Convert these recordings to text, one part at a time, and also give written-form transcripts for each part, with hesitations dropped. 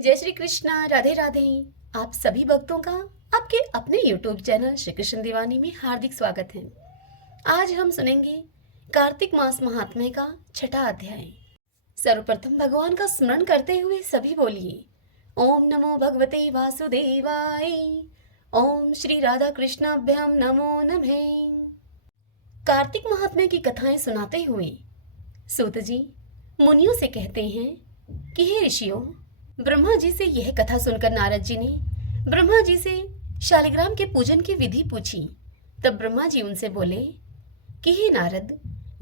जय श्री कृष्णा, राधे राधे। आप सभी भक्तों का आपके अपने YouTube चैनल श्री कृष्ण दीवानी में हार्दिक स्वागत है। आज हम सुनेंगे कार्तिक मास महात्म्य का छठा अध्याय। सर्वप्रथम भगवान का स्मरण करते हुए सभी बोलिए ओम नमो भगवते वासुदेवाय। ओम श्री राधा कृष्णाभ्याम नमो नमः। कार्तिक महात्म्य की कथाएं सुनाते हुए सूत जी मुनियों से कहते हैं कि हे ऋषियों, ब्रह्मा जी से यह कथा सुनकर नारद जी ने ब्रह्मा जी से शालिग्राम के पूजन की विधि पूछी। तब ब्रह्मा जी उनसे बोले कि हे नारद,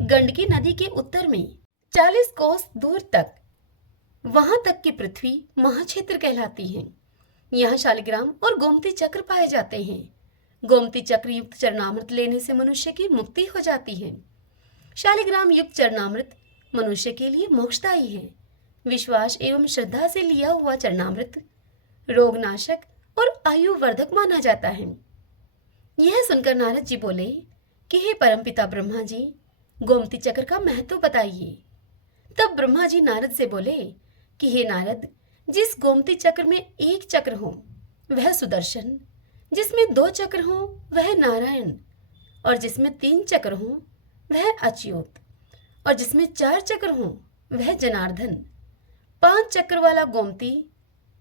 गंडकी नदी के उत्तर में 40 कोस दूर तक, वहां तक की पृथ्वी महाक्षेत्र कहलाती है। यहाँ शालिग्राम और गोमती चक्र पाए जाते हैं। गोमती चक्र युक्त चरणामृत लेने से मनुष्य की मुक्ति हो जाती है। शालिग्राम युक्त चरणामृत मनुष्य के लिए मोक्षदायी है। विश्वास एवं श्रद्धा से लिया हुआ चरणामृत रोगनाशक और आयुवर्धक माना जाता है। यह सुनकर नारद जी बोले कि हे परमपिता ब्रह्मा जी, गोमती चक्र का महत्व बताइए। तब ब्रह्मा जी नारद से बोले कि हे नारद, जिस गोमती चक्र में एक चक्र हो वह सुदर्शन, जिसमें 2 चक्र हो वह नारायण, और जिसमें 3 चक्र हो वह अच्युत, और जिसमें 4 चक्र हो वह जनार्दन, 5 चक्र वाला गोमती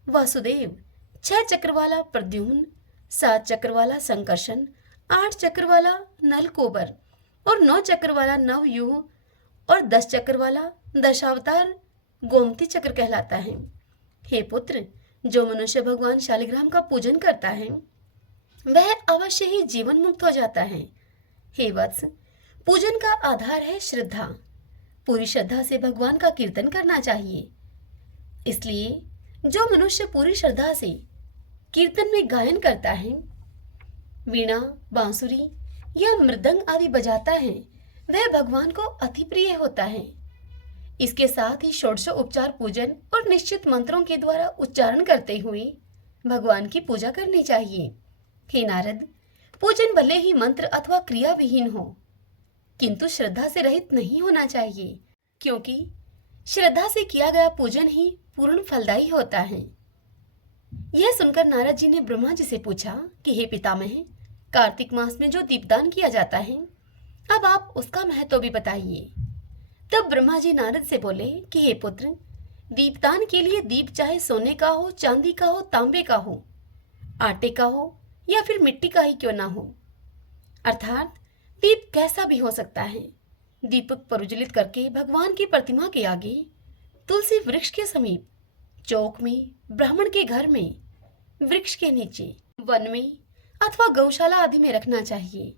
वासुदेव, 6 चक्र वाला प्रद्युम्न, 7 चक्र वाला संकर्षण, 8 चक्र वाला नलकोबर, और 9 चक्र वाला नवयूह, और 10 चक्र वाला दशावतार गोमती चक्र कहलाता है। हे पुत्र, जो मनुष्य भगवान शालिग्राम का पूजन करता है वह अवश्य ही जीवन मुक्त हो जाता है। हे वत्स, पूजन का आधार है श्रद्धा। पूरी श्रद्धा से भगवान का कीर्तन करना चाहिए। इसलिए जो मनुष्य पूरी श्रद्धा से कीर्तन में गायन करता है, वीणा, बांसुरी या मृदंग आदि बजाता है, वह भगवान को अति प्रिय होता है। इसके साथ ही षोडशोपचार पूजन और निश्चित मंत्रों के द्वारा उच्चारण करते हुए भगवान की पूजा करनी चाहिए। हे नारद, पूजन भले ही मंत्र अथवा क्रिया विहीन हो, किंतु श्रद्धा से रहित नहीं होना चाहिए, क्योंकि श्रद्धा से किया गया पूजन ही पूर्ण फलदायी होता है। यह सुनकर नारद जी ने ब्रह्मा जी से पूछा कि हे पितामह, कार्तिक मास में जो दीपदान किया जाता है, अब आप उसका महत्व भी बताइए। तब ब्रह्मा जी नारद से बोले कि हे पुत्र, दीपदान के लिए दीप चाहे सोने का हो, चांदी का हो, तांबे का हो, आटे का हो या फिर मिट्टी का ही क्यों ना हो, अर्थात दीप कैसा भी हो सकता है। दीपक प्रज्वलित करके भगवान की प्रतिमा के आगे, तुलसी वृक्ष के समीप, चौक में, ब्राह्मण के घर में, वृक्ष के नीचे, वन में अथवा गौशाला आदि में रखना चाहिए।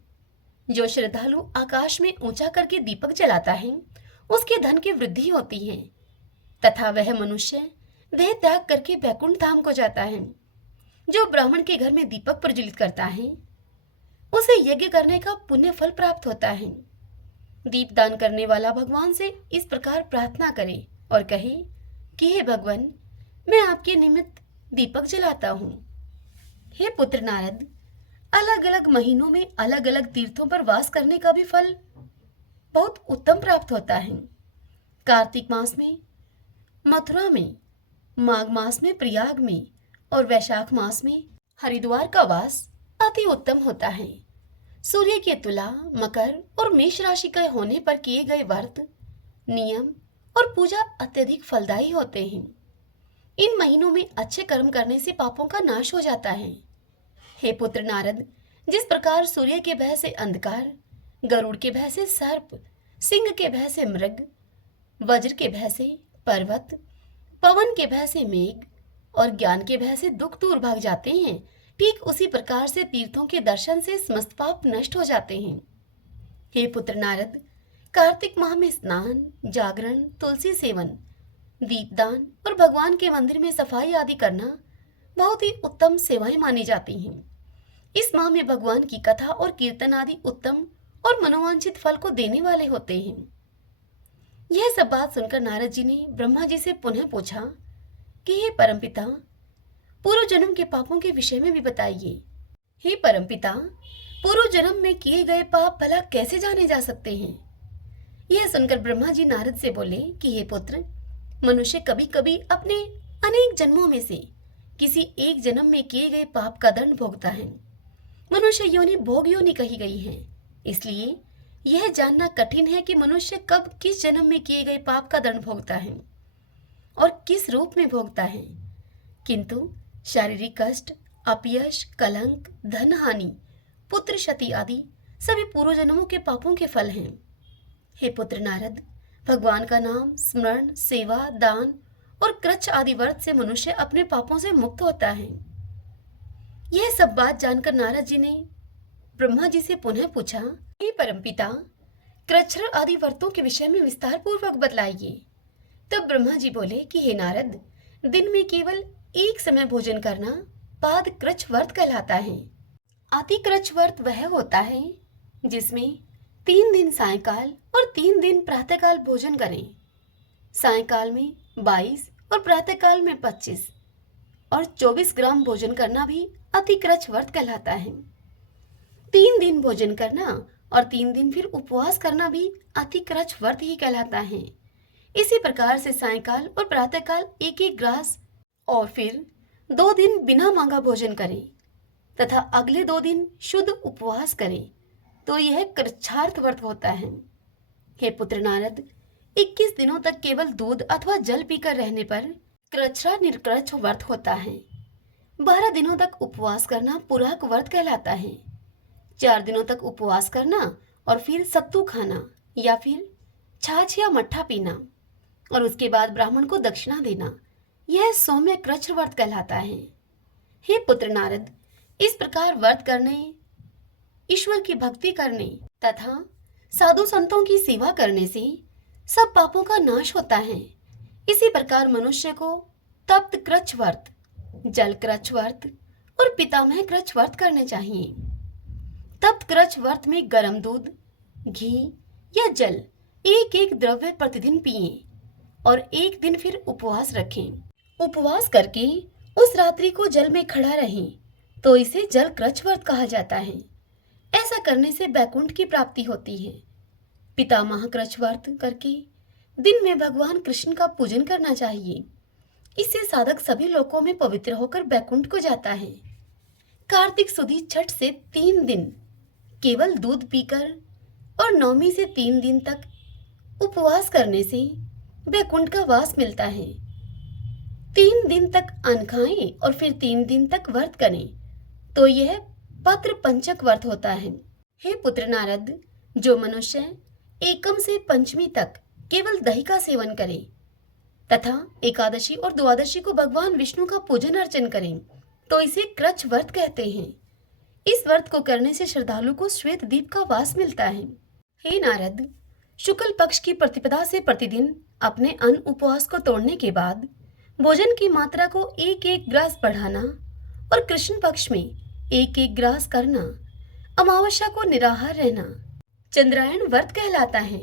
जो श्रद्धालु आकाश में ऊंचा करके दीपक जलाता है उसके धन की वृद्धि होती है तथा वह मनुष्य देह त्याग करके वैकुंठ धाम को जाता है। जो ब्राह्मण के घर में दीपक प्रज्वलित करता है उसे यज्ञ करने का पुण्य फल प्राप्त होता है। दीप दान करने वाला भगवान से इस प्रकार प्रार्थना करे और कहे कि हे भगवान, मैं आपके निमित्त दीपक जलाता हूँ। हे पुत्र नारद, अलग अलग महीनों में अलग अलग तीर्थों पर वास करने का भी फल बहुत उत्तम प्राप्त होता है। कार्तिक मास में मथुरा में, माघ मास में प्रयाग में और वैशाख मास में हरिद्वार का वास अति उत्तम होता है। सूर्य के तुला, मकर और मेष राशि के होने पर किए गए व्रत, नियम और पूजा अत्यधिक फलदायी होते हैं। इन महीनों में अच्छे कर्म करने से पापों का नाश हो जाता है। हे पुत्र नारद, जिस प्रकार सूर्य के भय से अंधकार, गरुड़ के भय से सर्प, सिंह के भय से मृग, वज्र के भय से पर्वत, पवन के भय से मेघ और ज्ञान के भय से दुख दूर भाग जाते हैं, ठीक उसी प्रकार से तीर्थों के दर्शन से समस्त पाप नष्ट हो जाते हैं। हे पुत्र नारद, कार्तिक माह में स्नान, जागरण, तुलसी सेवन, दीपदान और भगवान के मंदिर में सफाई आदि करना बहुत ही उत्तम सेवाएं मानी जाती हैं। इस माह में भगवान की कथा और कीर्तन आदि उत्तम और मनोवांछित फल को देने वाले होते हैं। यह सब बात सुनकर नारद जी ने ब्रह्मा जी से पुनः पूछा कि हे परमपिता, पूर्व जन्म के पापों के विषय में भी बताइए। हे परमपिता, पूर्व जन्म में किए गए पाप भला कैसे जाने जा सकते हैं? यह सुनकर ब्रह्मा जी नारद से बोले कि हे पुत्र, मनुष्य कभी कभी अपने अनेक जन्मों में से किसी एक जन्म में किए गए पाप का दंड भोगता है। मनुष्य योनि भोग योनि कही गई है, इसलिए यह जानना कठिन है कि मनुष्य कब किस जन्म में किए गए पाप का दंड भोगता है और किस रूप में भोगता है। किंतु शारीरिक कष्ट, अपयश, कलंक, धन हानि, पुत्र क्षति आदि सभी पूर्व जन्मों के पापों के फल हैं। हे पुत्र नारद, भगवान का नाम स्मरण, सेवा, दान और कृच्छ आदि व्रत से मनुष्य अपने पापों से मुक्त होता है। यह सब बात जानकर नारद जी ने ब्रह्मा जी से पुनः पूछा, हे परमपिता, कृच्छ्र आदि व्रतों के विषय में विस्तार पूर्वक बतलाइए। तब ब्रह्मा जी बोले कि हे नारद, दिन में केवल एक समय भोजन करना पाद कृच्छ व्रत कहलाता है। अति कृच्छ व्रत वह होता है जिसमें 3 दिन सायंकाल और 3 दिन प्रातःकाल भोजन करें। सायंकाल में 22 और प्रातःकाल में 25 और 24 ग्राम भोजन करना भी अति कृच्छ व्रत कहलाता है। 3 दिन भोजन करना और 3 दिन फिर उपवास करना भी अति कृच्छ व्रत ही कहलाता है। इसी प्रकार से सायंकाल और प्रातःकाल एक एक ग्रास और फिर 2 दिन बिना मांगा भोजन करें तथा अगले 2 दिन शुद्ध उपवास करें तो यह कृच्छार्थ व्रत होता है। हे पुत्र नारद, 21 दिनों तक केवल दूध अथवा जल पीकर रहने पर कृच्छ्रा निर्कृच्छ व्रत होता है। 12 दिनों तक उपवास करना पुराक व्रत कहलाता है। 4 दिनों तक उपवास करना और फिर सत्तू खाना या फिर छाछ या मट्ठा पीना और उसके बाद ब्राह्मण को दक्षिणा देना, यह सौम्य कृच्छ व्रत कहलाता है। हे पुत्र नारद, इस प्रकार व्रत करने, ईश्वर की भक्ति करने तथा साधु संतों की सेवा करने से सब पापों का नाश होता है। इसी प्रकार मनुष्य को तप्त कृच्छ व्रत, जल कृच्छ व्रत और पितामह कृच्छ व्रत करने चाहिए। तप्त कृच्छ व्रत में गर्म दूध, घी या जल एक एक द्रव्य प्रतिदिन पिए और एक दिन फिर उपवास रखें। उपवास करके उस रात्रि को जल में खड़ा रहें तो इसे जल कृच्छ व्रत कहा जाता है। ऐसा करने से बैकुंठ की प्राप्ति होती है। पितामह कृच्छ व्रत करके दिन में भगवान कृष्ण का पूजन करना चाहिए। इससे साधक सभी लोकों में पवित्र होकर बैकुंठ को जाता है। कार्तिक सुदी छठ से 3 दिन केवल दूध पीकर और नवमी से 3 दिन तक उपवास करने से बैकुंठ का वास मिलता है। 3 दिन तक अन्न खाएं और फिर 3 दिन तक व्रत करें तो यह पत्र पंचक व्रत होता है। हे पुत्र नारद, जो मनुष्य एकम से पंचमी तक केवल दही का सेवन करे तथा एकादशी और द्वादशी को भगवान विष्णु का पूजन अर्चन करें तो इसे कृच्छ व्रत कहते हैं। इस व्रत को करने से श्रद्धालु को श्वेत दीप का वास मिलता है। हे नारद, शुक्ल पक्ष की प्रतिपदा से प्रतिदिन अपने अन्न उपवास को तोड़ने के बाद भोजन की मात्रा को एक एक ग्रास बढ़ाना और कृष्ण पक्ष में एक एक ग्रास करना, अमावस्या को निराहार रहना चंद्रायण व्रत कहलाता है।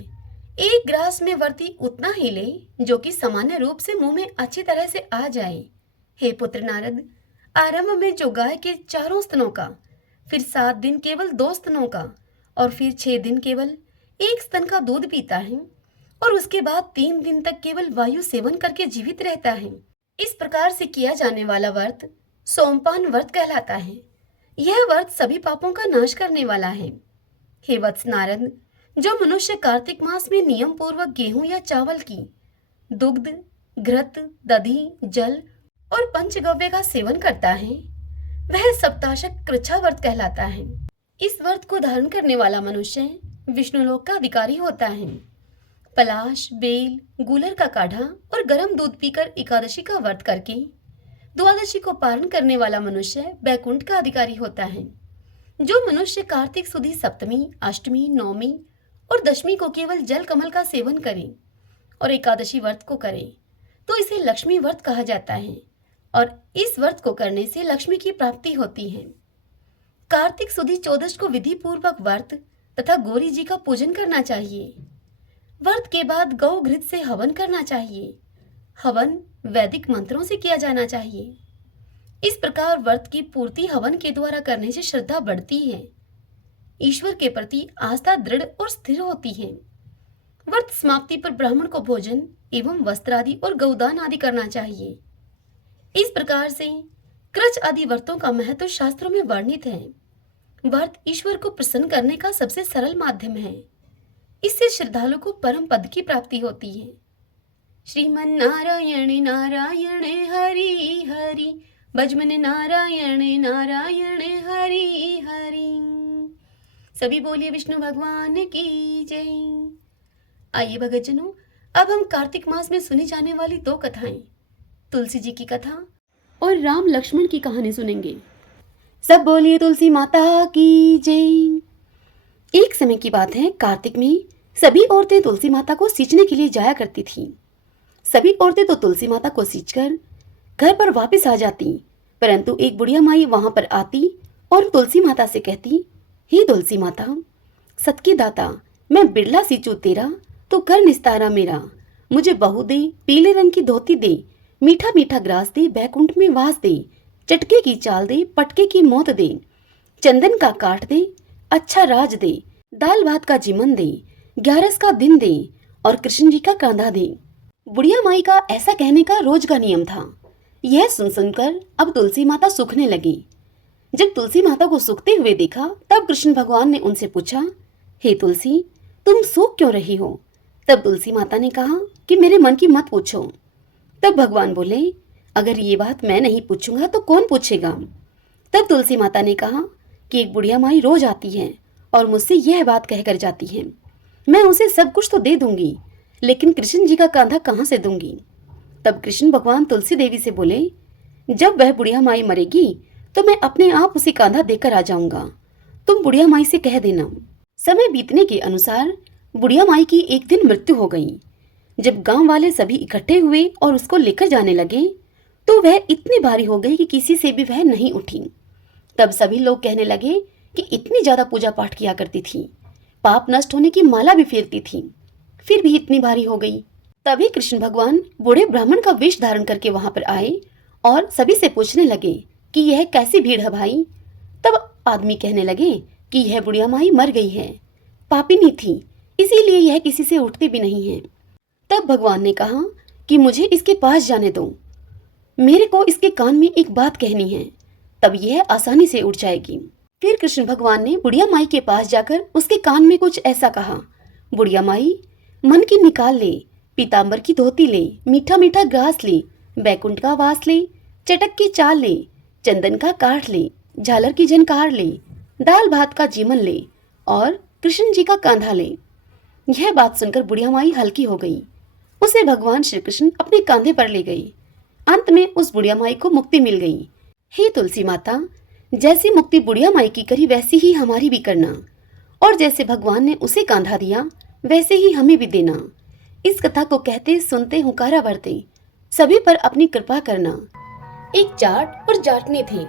एक ग्रास में व्रती उतना ही ले जो कि सामान्य रूप से मुंह में अच्छी तरह से आ जाए। हे पुत्र नारद, आरंभ में जो गाय के 4 स्तनों का, फिर 7 दिन केवल 2 स्तनों का और फिर 6 दिन केवल 1 स्तन का दूध पीता है और उसके बाद 3 दिन तक केवल वायु सेवन करके जीवित रहता है, इस प्रकार से किया जाने वाला व्रत सोमपान व्रत कहलाता है। यह व्रत सभी पापों का नाश करने वाला है। हे वत्स नारद, जो मनुष्य कार्तिक मास में नियम पूर्वक गेहूं या चावल की दुग्ध, घृत, दधी, जल और पंचगव्य का सेवन करता है वह सप्ताशक कृच्छा व्रत कहलाता है। इस व्रत को धारण करने वाला मनुष्य विष्णुलोक का अधिकारी होता है। पलाश, बेल, गूलर का काढ़ा और गर्म दूध पीकर एकादशी का व्रत करके द्वादशी को पारण करने वाला मनुष्य बैकुंठ का अधिकारी होता है। जो मनुष्य कार्तिक सुदी सप्तमी, अष्टमी, नवमी और दशमी को केवल जल कमल का सेवन करे और एकादशी व्रत को करे तो इसे लक्ष्मी व्रत कहा जाता है और इस व्रत को करने से लक्ष्मी की प्राप्ति होती है। कार्तिक सुदी 14 को विधि पूर्वक व्रत तथा गौरी जी का पूजन करना चाहिए। व्रत के बाद गौ घृत से हवन करना चाहिए। हवन वैदिक मंत्रों से किया जाना चाहिए। इस प्रकार व्रत की पूर्ति हवन के द्वारा करने से श्रद्धा बढ़ती है, ईश्वर के प्रति आस्था दृढ़ और स्थिर होती है। व्रत समाप्ति पर ब्राह्मण को भोजन एवं वस्त्र आदि और गौदान आदि करना चाहिए। इस प्रकार से कृच आदि व्रतों का महत्व शास्त्रों में वर्णित है। व्रत ईश्वर को प्रसन्न करने का सबसे सरल माध्यम है। इससे श्रद्धालु को परम पद की प्राप्ति होती है। श्रीमन नारायण नारायण हरि हरि, भजमन नारायण नारायण हरि हरि। सभी बोलिए विष्णु भगवान की जय। आइए भक्तजनों, अब हम कार्तिक मास में सुनी जाने वाली दो कथाएं, तुलसी जी की कथा और राम लक्ष्मण की कहानी सुनेंगे। सब बोलिए तुलसी माता की जय। एक समय की बात है, कार्तिक में सभी औरतें तुलसी माता को सींचने के लिए जाया करती थीं। सभी औरतें तो तुलसी माता को सींचकर घर पर वापस आ जाती, परंतु एक बुढ़िया माई वहां पर आती और तुलसी माता से कहती, हे तुलसी माता, सत की दाता, मैं बिरला सींचू तेरा तो कर निस्तारा मेरा। मुझे बहू दे, पीले रंग की धोती दे, मीठा मीठा ग्रास दे, बैकुंठ में वास दे, चटके की चाल दे, पटके की मौत दे, चंदन का काट दे, अच्छा राज दे, दाल भात का जीवन दे, 11 का दिन दे और कृष्ण जी का कांधा दे। बुढ़िया माई का ऐसा कहने का रोज का नियम था। यह सुन सुनकर अब तुलसी माता सूखने लगी। जब तुलसी माता को सूखते हुए देखा, तब कृष्ण भगवान ने उनसे पूछा, हे तुलसी, तुम सूख क्यों रही हो? तब तुलसी माता ने कहा कि मेरे मन की मत पूछो। तब भगवान बोले, अगर ये बात मैं नहीं पूछूंगा तो कौन पूछेगा? तब तुलसी माता ने कहा कि एक बुढ़िया माई रोज आती है और मुझसे यह बात कहकर जाती है, मैं उसे सब कुछ तो दे दूंगी, लेकिन कृष्ण जी का कांधा कहाँ से दूंगी? तब कृष्ण भगवान तुलसी देवी से बोले, जब वह बुढ़िया माई मरेगी तो मैं अपने आप उसे कांधा देकर आ जाऊंगा, तुम बुढ़िया माई से कह देना। समय बीतने के अनुसार बुढ़िया माई की एक दिन मृत्यु हो गई। जब गांव वाले सभी इकट्ठे हुए और उसको लेकर जाने लगे तो वह इतनी भारी हो गई कि किसी से भी वह नहीं उठी। तब सभी लोग कहने लगे कि इतनी ज्यादा पूजा पाठ किया करती थी, पाप नष्ट होने की माला भी फेरती थी, फिर भी इतनी भारी हो गई। तभी कृष्ण भगवान बूढ़े ब्राह्मण का वेश धारण करके वहां पर आए और सभी से पूछने लगे कि यह कैसी भीड़ है भाई? तब आदमी कहने लगे कि यह बुढ़िया माई मर गई है, पापिनी थी, इसीलिए यह किसी से उठती भी नहीं है। तब भगवान ने कहा कि मुझे इसके पास जाने दो, मेरे को इसके कान में एक बात कहनी है, तब यह आसानी से उठ जाएगी। फिर कृष्ण भगवान ने बुढ़िया माई के पास जाकर उसके कान में कुछ ऐसा कहा, बुढ़िया माई, मन की निकाल ले, पीताम्बर की धोती ले, मीठा मीठा ग्रास ले, बैकुंठ का वास ले, चटक की चाल ले, चंदन का काठ ले, झालर की झनकार ले, दाल भात का जीवन ले और कृष्ण जी का कांधा ले। यह बात सुनकर बुढ़िया माई हल्की हो गई। उसे भगवान श्री कृष्ण अपने कांधे पर ले गए। अंत में उस बुढ़िया माई को मुक्ति मिल गई। हे तुलसी माता, जैसी मुक्ति बुढ़िया माई की करी वैसी ही हमारी भी करना, और जैसे भगवान ने उसे कांधा दिया वैसे ही हमें भी देना। इस कथा को कहते सुनते हुंकारा भरते सभी पर अपनी कृपा करना। एक जाट और जाटनी थे,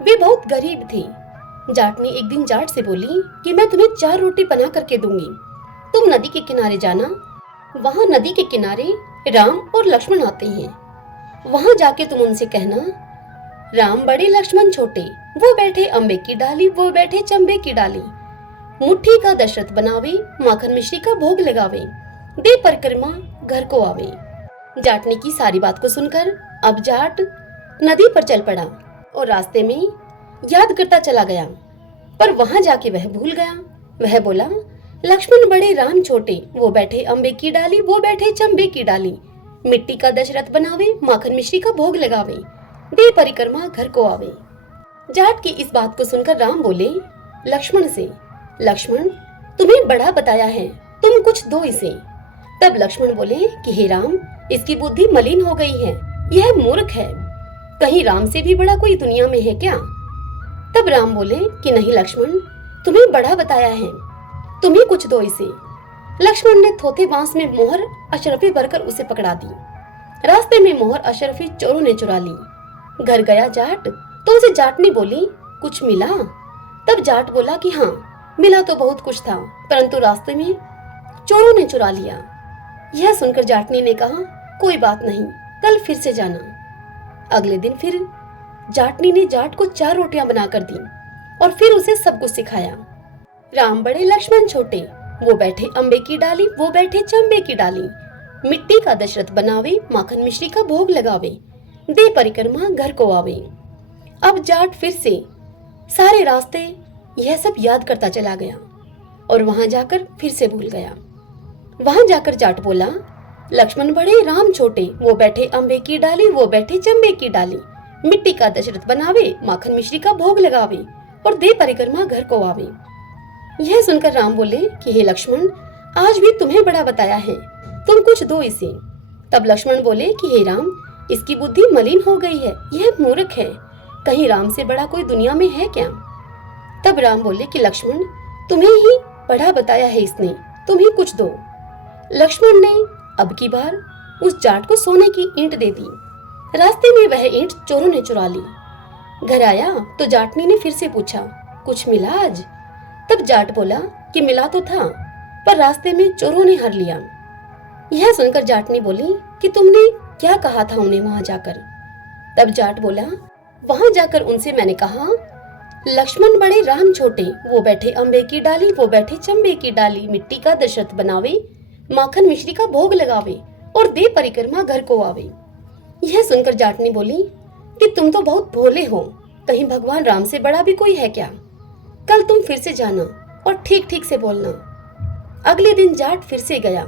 वे बहुत गरीब थे। जाटनी एक दिन जाट से बोली कि मैं तुम्हें 4 रोटी बना करके दूंगी, तुम नदी के किनारे जाना, वहाँ नदी के किनारे राम और लक्ष्मण आते हैं, वहाँ जाके तुम उनसे कहना, राम बड़े लक्ष्मण छोटे, वो बैठे अम्बे की डाली, वो बैठे चंबे की डाली, मुट्ठी का दशरथ बनावे, माखन मिश्री का भोग लगावे, दे परिक्रमा घर को आवे। जाटनी की सारी बात को सुनकर अब जाट नदी पर चल पड़ा और रास्ते में याद करता चला गया, पर वहां जाके वह भूल गया। वह बोला, लक्ष्मण बड़े राम छोटे, वो बैठे अम्बे की डाली, वो बैठे चंबे की डाली, मिट्टी का दशरथ बनावे, माखन मिश्री का भोग लगावे, दे परिक्रमा घर को आवे। जाट की इस बात को सुनकर राम बोले लक्ष्मण से, लक्ष्मण तुम्हें बड़ा बताया है, तुम कुछ दो इसे। तब लक्ष्मण बोले कि हे राम, इसकी बुद्धि मलिन हो गई है, यह मूर्ख है, कहीं राम से भी बड़ा कोई दुनिया में है क्या? तब राम बोले कि नहीं लक्ष्मण, तुम्हें बड़ा बताया है, तुम्हें कुछ दो इसे। लक्ष्मण ने थोथे बांस में मोहर अशरफी भरकर उसे पकड़ा दी। रास्ते में मोहर अशरफी चोरों ने चुरा ली। घर गया जाट तो उसे जाटनी बोली, कुछ मिला? तब जाट बोला कि हाँ, मिला तो बहुत कुछ था, परंतु रास्ते में चोरों ने चुरा लिया। यह सुनकर जाटनी ने कहा, कोई बात नहीं, कल फिर से जाना। अगले दिन फिर जाटनी ने जाट को 4 रोटियां बनाकर दी और फिर उसे सब कुछ सिखाया। राम बड़े लक्ष्मण छोटे, वो बैठे अम्बे की डाली, वो बैठे चंबे की डाली, मिट्टी का दशरथ बनावे, माखन मिश्री का भोग लगावे, दे परिक्रमा घर को आवे। अब जाट फिर से सारे रास्ते यह सब याद करता चला गया और वहां जाकर फिर से भूल गया। वहां जाकर जाट बोला, लक्ष्मण बड़े राम छोटे, वो बैठे अम्बे की डाली, वो बैठे चंबे की डाली, मिट्टी का दशरथ बनावे, माखन मिश्री का भोग लगावे और दे परिक्रमा घर को आवे। यह सुनकर राम बोले कि हे लक्ष्मण, आज भी तुम्हें बड़ा बताया है, तुम कुछ दो इसे। तब लक्ष्मण बोले कि हे राम, इसकी बुद्धि मलिन हो गई है, यह मूर्ख है, कहीं राम से बड़ा कोई दुनिया में है क्या? तब राम बोले कि लक्ष्मण, तुम्हें ही बड़ा बताया है इसने, तुम ही कुछ दो। लक्ष्मण ने अब की बार उस जाट को सोने की ईंट दे दी। रास्ते में वह ईंट चोरों ने चुरा ली। घर आया तो जाटनी ने फिर से पूछा, कुछ मिला आज? तब जाट बोला कि मिला तो था, पर रास्ते में चोरों ने हर लिया। यह सुनकर जाटनी बोली कि तुमने क्या कहा था उन्हें वहां जाकर? तब जाट बोला, वहां जाकर उनसे मैंने कहा, लक्ष्मण बड़े राम छोटे, वो बैठे अम्बे की डाली, वो बैठे चंबे की डाली, मिट्टी का दशरथ बनावे, माखन मिश्री का भोग लगावे और दे परिक्रमा घर को आवे। यह सुनकर जाटनी बोली कि तुम तो बहुत भोले हो, कहीं भगवान राम से बड़ा भी कोई है क्या? कल तुम फिर से जाना और ठीक ठीक से बोलना। अगले दिन जाट फिर से गया।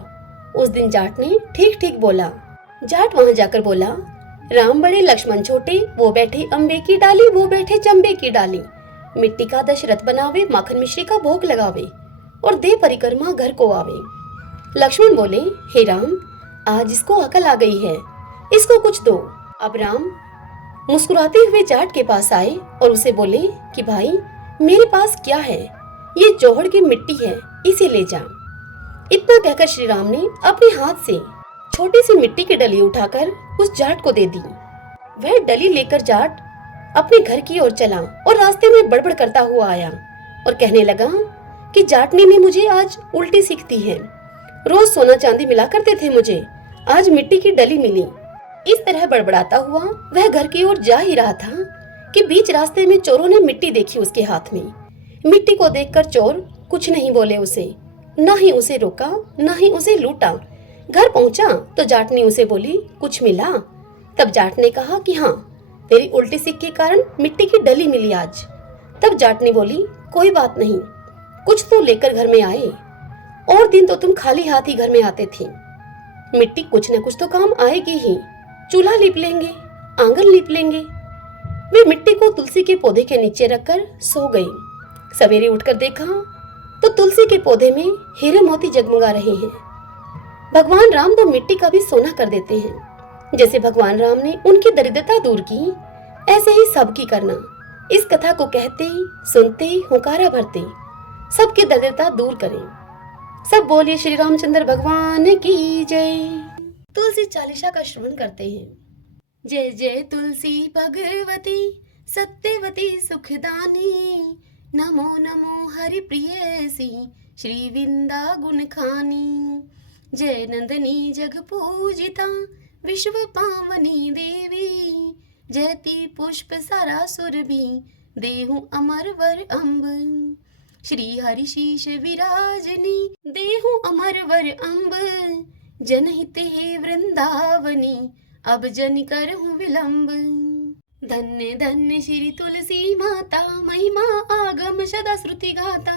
उस दिन जाट ने ठीक ठीक बोला। जाट वहां जाकर बोला, राम बड़े लक्ष्मण छोटे, वो बैठे अम्बे की डाली, वो बैठे चंबे की डाली, मिट्टी का दशरथ बनावे, माखन मिश्री का भोग लगावे और दे परिक्रमा घर को आवे। लक्ष्मण बोले, हे राम, आज इसको अकल आ गई है, इसको कुछ दो। अब राम मुस्कुराते हुए जाट के पास आए और उसे बोले कि भाई, मेरे पास क्या है, ये जोहड़ की मिट्टी है, इसे ले जा। इतना कहकर श्री राम ने अपने हाथ से छोटी सी मिट्टी की डली उठाकर उस जाट को दे दी। वह डली लेकर जाट अपने घर की ओर चला और रास्ते में बड़बड़ करता हुआ आया और कहने लगा कि जाटनी ने मुझे आज उल्टी सीखती है, रोज सोना चांदी मिला करते थे मुझे, आज मिट्टी की डली मिली। इस तरह बड़बड़ाता हुआ वह घर की ओर जा ही रहा था कि बीच रास्ते में चोरों ने मिट्टी देखी उसके हाथ में। मिट्टी को देखकर चोर कुछ नहीं बोले उसे, न ही उसे रोका, न ही उसे लूटा। घर पहुंचा तो जाटनी उसे बोली, कुछ मिला? तब जाट ने कहा कि हाँ, तेरी उल्टी सीख के कारण मिट्टी की डली मिली आज। तब जाटनी बोली, कोई बात नहीं, कुछ तो लेकर घर में आए, और दिन तो तुम खाली हाथ ही घर में आते थे। मिट्टी कुछ न कुछ तो काम आएगी ही, चूल्हा लीप लेंगे, आंगन लीप लेंगे। वे मिट्टी को तुलसी के पौधे के नीचे रखकर सो गई। सवेरे उठकर देखा तो तुलसी के पौधे में हीरे मोती जगमगा रहे हैं। भगवान राम तो मिट्टी का भी सोना कर देते हैं। जैसे भगवान राम ने उनकी दरिद्रता दूर की, ऐसे ही सबकी करना। इस कथा को कहते सुनते हुंकारा भरते सबकी दरिद्रता दूर करें। सब बोलिए श्री रामचंद्र भगवान की जय। तुलसी चालीसा का श्रवण करते हैं। जय जय तुलसी भगवती सत्यवती सुखदानी, नमो नमो हरि प्रियसी श्री विंदा गुण खानी। जय नंदनी जग पूजिता विश्व पावनी देवी, जयति पुष्प सारा सुरभि देहु अमर वर अम्ब। श्री हरि शीश विराजनी देहु अमर वर अम्ब, जनहित हे वृंदावनी अब जन करहु विलंब। धन्य धन्य श्री तुलसी माता, महिमा आगम सदा श्रुति गाता,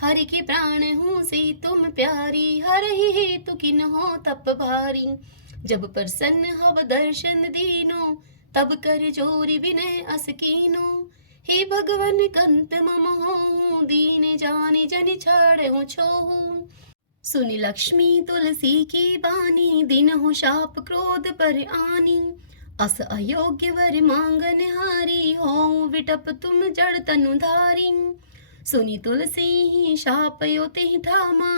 हरि के प्राण हूँ से तुम प्यारी, हर ही हेतु किन हो तप भारी। जब प्रसन्न हव दर्शन दीनो, तब कर जोरी विनय अस कीनो। हे भगवन कंत मम हो, दीन जाने जन छाड़हु छोहु। सुनि लक्ष्मी तुलसी की बानी, दिन हो शाप क्रोध पर आनी। अस अयोग्य वर मांगन हारी, हो विटप तुम जड़ तनु धारी। सुनी तुलसी ही शाप योते ठामा,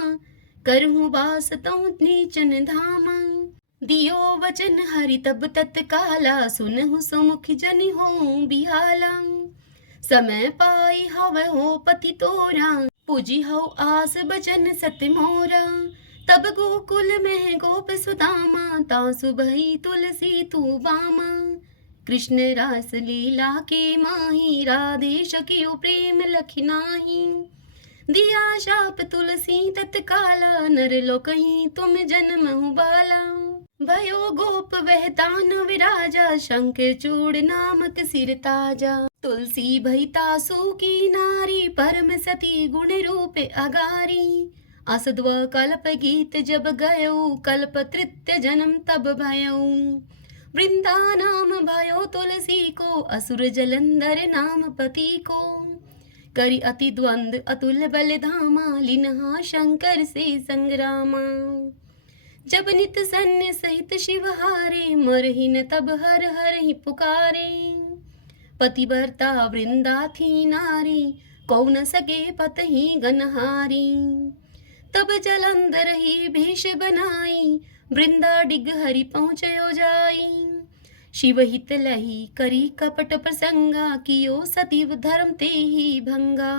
करहु बास तहु नीचन धामा। दियो वचन हरि तब तत्काला, सुनहु सुमुख जनि हो बिहाला। समय पाई हव हो पति तोरा, पूजी हो आस बचन सत्य मोरा। तब गोकुल में गोप सुदामा, तासु भई तुलसी तू बामा। कृष्ण रास लीला के माही, राधे सखियो प्रेम लखि नाही। दिया शाप तुलसी तत्काला, नर लोकहि तुम जन्महु बाला। भयो गोप वह दानव राजा, शंख चूड़ नामक सिर ताजा। तुलसी भई तासु की नारी, परम सती गुण रूप अगारी। असद्व कल्प गीत जब गयऊ, कल्प तृतीय जन्म तब भयऊ। वृंदा नाम भयो तुलसी को, असुर जलंधर नाम पति को। करि अति द्वंद अतुल बल धामा, लिन्हा शंकर से संग्रामा। जब नित सैन्य सहित शिव हारे, मरहि न तब हर हर ही पुकारे। पतिव्रता वृंदा थी नारी, को न सके पतहि गनहारी। तब जलंधर ही भेष बनाई, वृंदा डिग हरि पहुँचयो जाई। शिव हित लही करी कपट प्रसंगा, कियो सतीव धर्म ते ही भंगा।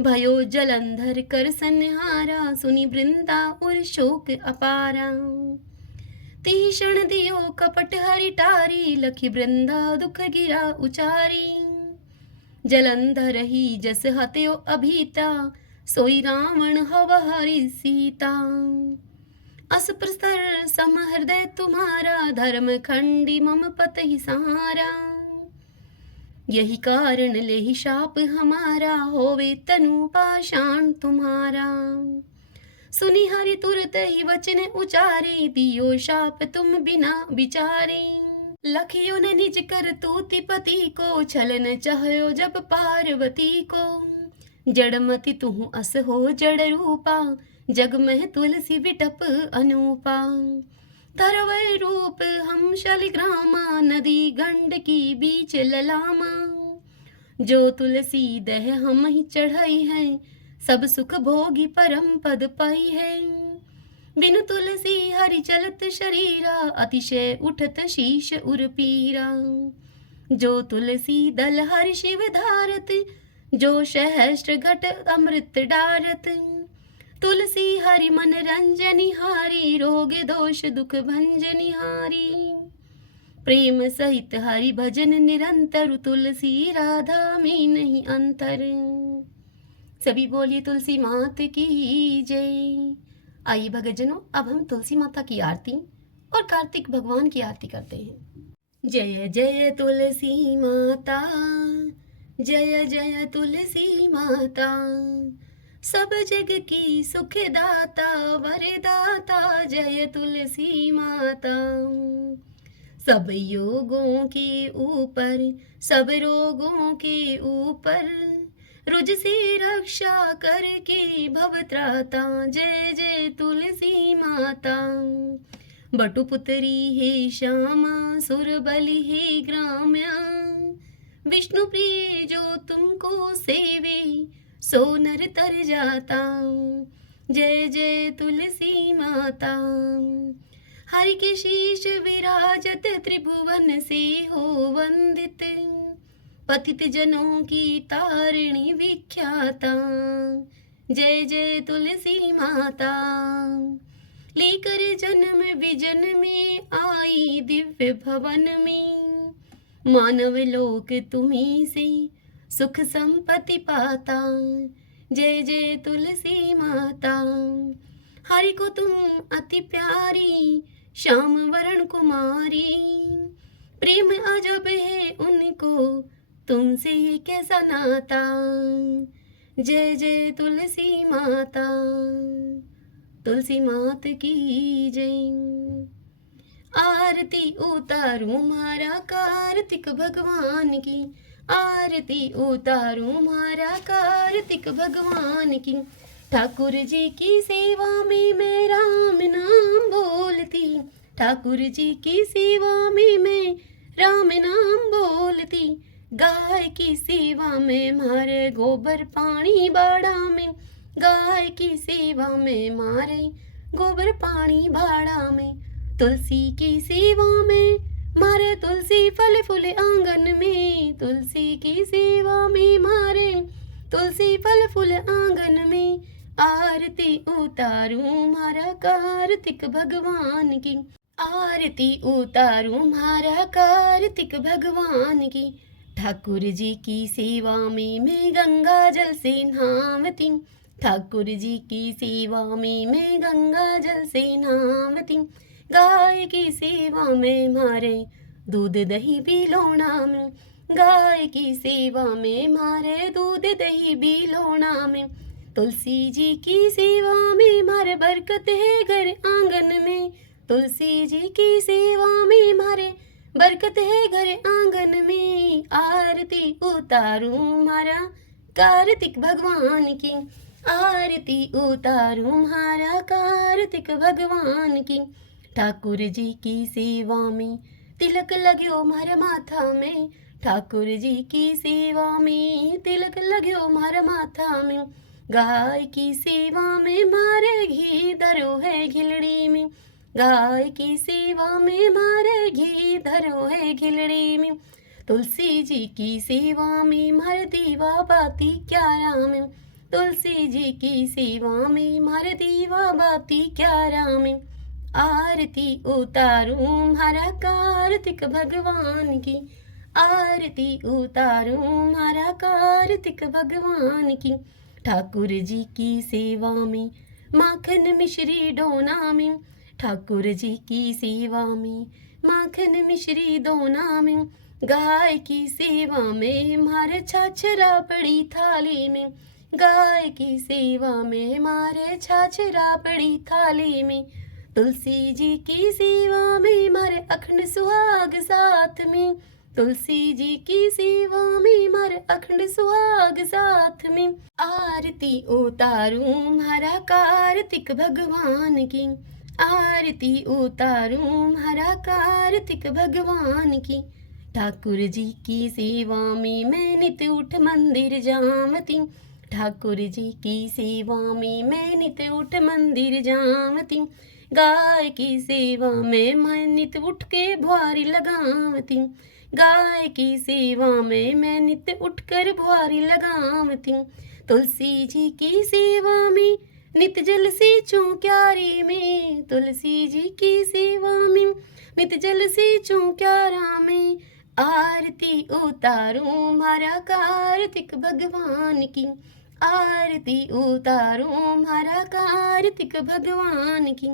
भयो जलंधर कर संहारा, सुनी वृंदा और शोक अपारा। तिहि क्षण दियो कपट हरि टारी, लखी वृंदा दुख गिरा उचारी। जलंधर ही जस हत्यो अभीता, सोई रावण हव हरि सीता। अस प्रस्तर सम हृदय तुम्हारा, धर्म खंडी मम पत ही सहारा। यही कारण लेहि शाप हमारा, होवे तनु पाषाण तुम्हारा। सुनी हरि तुरत ही वचन उचारे, दियो शाप तुम बिना विचारे। लखियो ने निज कर तूति पति को, छलन चाह्यो जब पार्वती को। जड़मति तुहु अस हो जड़ रूपा, जग में तुलसी विटप अनूपा। धरवै रूप हम शलिग्रामा, नदी गंड की बीच ललामा। जो तुलसी दह हम ही चढ़ाई है, सब सुख भोगी परम पद पाई है। बिनु तुलसी हरि चलत शरीरा, अतिशय उठत शीश उर पीरा। जो तुलसी दल हरि शिव धारत, जो सहस्त्र घट अमृत डारत। तुलसी हरि मन रंजनी हारी, रोग दोष दुख भंजनी हारी। प्रेम सहित हरि भजन निरंतर, तुलसी राधा में नहीं अंतर। सभी बोलिए तुलसी मात की जय। आइए भक्तजनों, अब हम तुलसी माता की आरती और कार्तिक भगवान की आरती करते हैं। जय जय तुलसी माता, जय जय तुलसी माता। सब जग की सुखदाता, वरदाता, जय तुलसी माता। सब योगों के ऊपर, सब रोगों के ऊपर, रुज से रक्षा करके भवत्राता, जय जय तुलसी माता। बटुपुत्री हे श्यामा, सुर बलि हे ग्राम्या। विष्णु प्रिय जो तुमको सेवे, सो नर तर जाता, जय जय तुलसी माता। हरि के शीश विराजत, त्रिभुवन से हो वंदित। पतित जनों की तारिणी विख्याता, जय जय तुलसी माता। लेकर जन्म विजन में आई, दिव्य भवन में। मानव लोक तुम्हीं से सुख संपत्ति पाता, जय जय तुलसी माता। हरि को तुम अति प्यारी, श्याम वरण कुमारी। प्रेम अजब है उनको, तुमसे ये कैसा नाता, जय जय तुलसी माता। तुलसी मात की जय। आरती उतारूं मारा कार्तिक भगवान की, आरती उतारूं मारा कार्तिक भगवान की। ठाकुर जी की सेवा में मैं राम नाम बोलती, ठाकुर जी की सेवा में मैं राम नाम बोलती। गाय की सेवा में मारे गोबर पानी बाड़ा में, गाय की सेवा में मारे गोबर पानी बाड़ा में। तुलसी की सेवा में मारे तुलसी फल फूल आंगन में, तुलसी की सेवा में मारे तुलसी फल फूल आंगन में। आरती उतारूं मारा कार्तिक भगवान की, आरती उतारूं मारा कार्तिक भगवान की। ठाकुर जी की सेवा में मैं गंगा जल से नहावती, ठाकुर जी की सेवा में मैं गंगा जल से नहावती। गाय की सेवा में मारे दूध दही बिलोना में, गाय की सेवा में मारे दूध दही बिलोना में, तुलसी जी की सेवा में मारे बरकत है घर आंगन में, तुलसी जी की सेवा में मारे बरकत है घर आंगन में, आरती उतारूं मारा कार्तिक भगवान की, आरती उतारूं मारा कार्तिक भगवान की, ठाकुर जी की सेवा में तिलक लाग्यो मारा माथा में, ठाकुर जी की सेवा में तिलक लाग्यो मारा माथा में, गाय की सेवा में मारे घी धरो है घिलड़ी में, गाय की सेवा में मारे घी धरो है घिलड़ी में, तुलसी जी की सेवा में मारे दीवा बाती क्यारा में, तुलसी जी की सेवा में मारे दीवा बाती क्यारा में, आरती उतारूं मारा कार्तिक भगवान की, आरती उतारूं मारा कार्तिक भगवान की, ठाकुर जी की सेवा में माखन मिश्री डोना में, ठाकुर जी की सेवा में माखन मिश्री डोना में, गाय की सेवा में मारे छाछरा पड़ी थाली में, गाय की सेवा में मारे छाछरा पड़ी थाली में, तुलसी जी की सेवा में मारे अखंड सुहाग साथ में, तुलसी जी की सेवा में मारे अखंड सुहाग साथ में, आरती उतारूं मारा कार्तिक भगवान की, आरती उतारूं मारा कार्तिक भगवान की, ठाकुर जी की सेवा में मैं नित उठ मंदिर जावती, ठाकुर जी की सेवा में मैं नित उठ मंदिर जावती, गाय की सेवा में मैं नित उठ के भुआरी लगावती, गाय की सेवा में मैं नित उठकर भुआरी लगावती, तुलसी जी की सेवा में नित जल से क्यारी में, तुलसी जी की सेवा में नित जल से क्यारा में, आरती उतारूं मारा कार्तिक भगवान की, आरती उतारूं मारा कार्तिक भगवान की,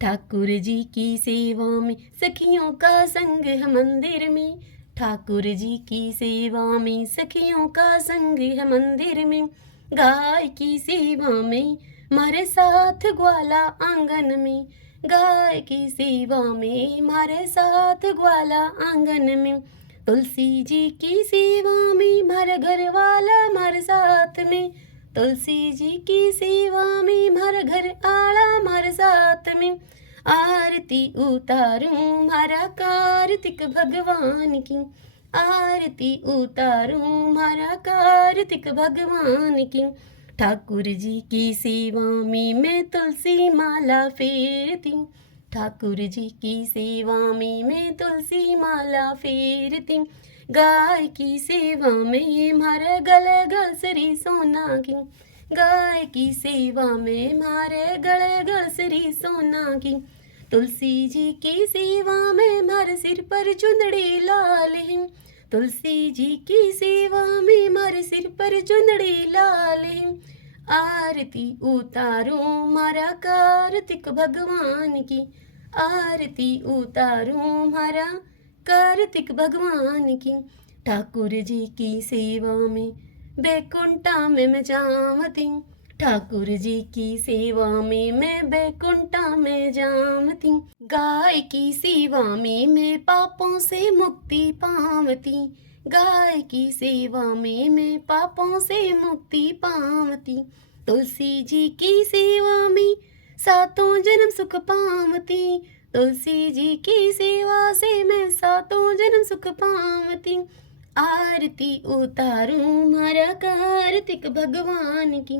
ठाकुर जी की सेवा में सखियों का संग है मंदिर में, ठाकुर जी की सेवा में सखियों का संग है मंदिर में, गाय की सेवा में मारे साथ ग्वाला आंगन में, गाय की सेवा में मारे साथ ग्वाला आंगन में, तुलसी जी की सेवा में मारे घर वाला मारे साथ में, तुलसी जी की सेवा में मारे घर आला मारे साथ में, आरती उतारूं मारा कार्तिक भगवान की, आरती उतारूं मारा कार्तिक भगवान की, ठाकुर जी की सेवा में मैं तुलसी माला फेरती, ठाकुर जी की सेवा में मैं तुलसी माला फेरती, गाय की सेवा में मारे गले गलसरी सोना की, गाय की सेवा में मारे गले गलसरी सोना की, तुलसी जी की सेवा में मारे सिर पर चुंदड़ी लाल है, तुलसी जी की सेवा में मारे सिर पर चुंदड़ी लाल है, आरती उतारूं मारा कार्तिक भगवान की, आरती उतारूं मारा कार्तिक भगवान की, ठाकुर जी की सेवा में बैकुंठा में मैं जावती, ठाकुर जी की सेवा में मैं बैकुंठा में जावती, गाय की सेवा में मैं पापों से मुक्ति पावती, गाय की सेवा में मैं पापों से मुक्ति पावती, तुलसी जी की सेवा में सातों जन्म सुख पावती, तुलसी जी की सेवा से मैं सातों जन्म सुख पावती, आरती उतारूं मारा कार्तिक भगवान की,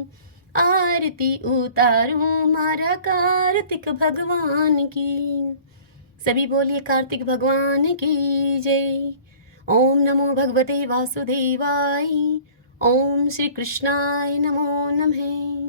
आरती उतारूं मारा कार्तिक भगवान की। सभी बोलिए कार्तिक भगवान की जय। ओम नमो भगवते वासुदेवाय। ओम श्री कृष्णाय नमो नमः।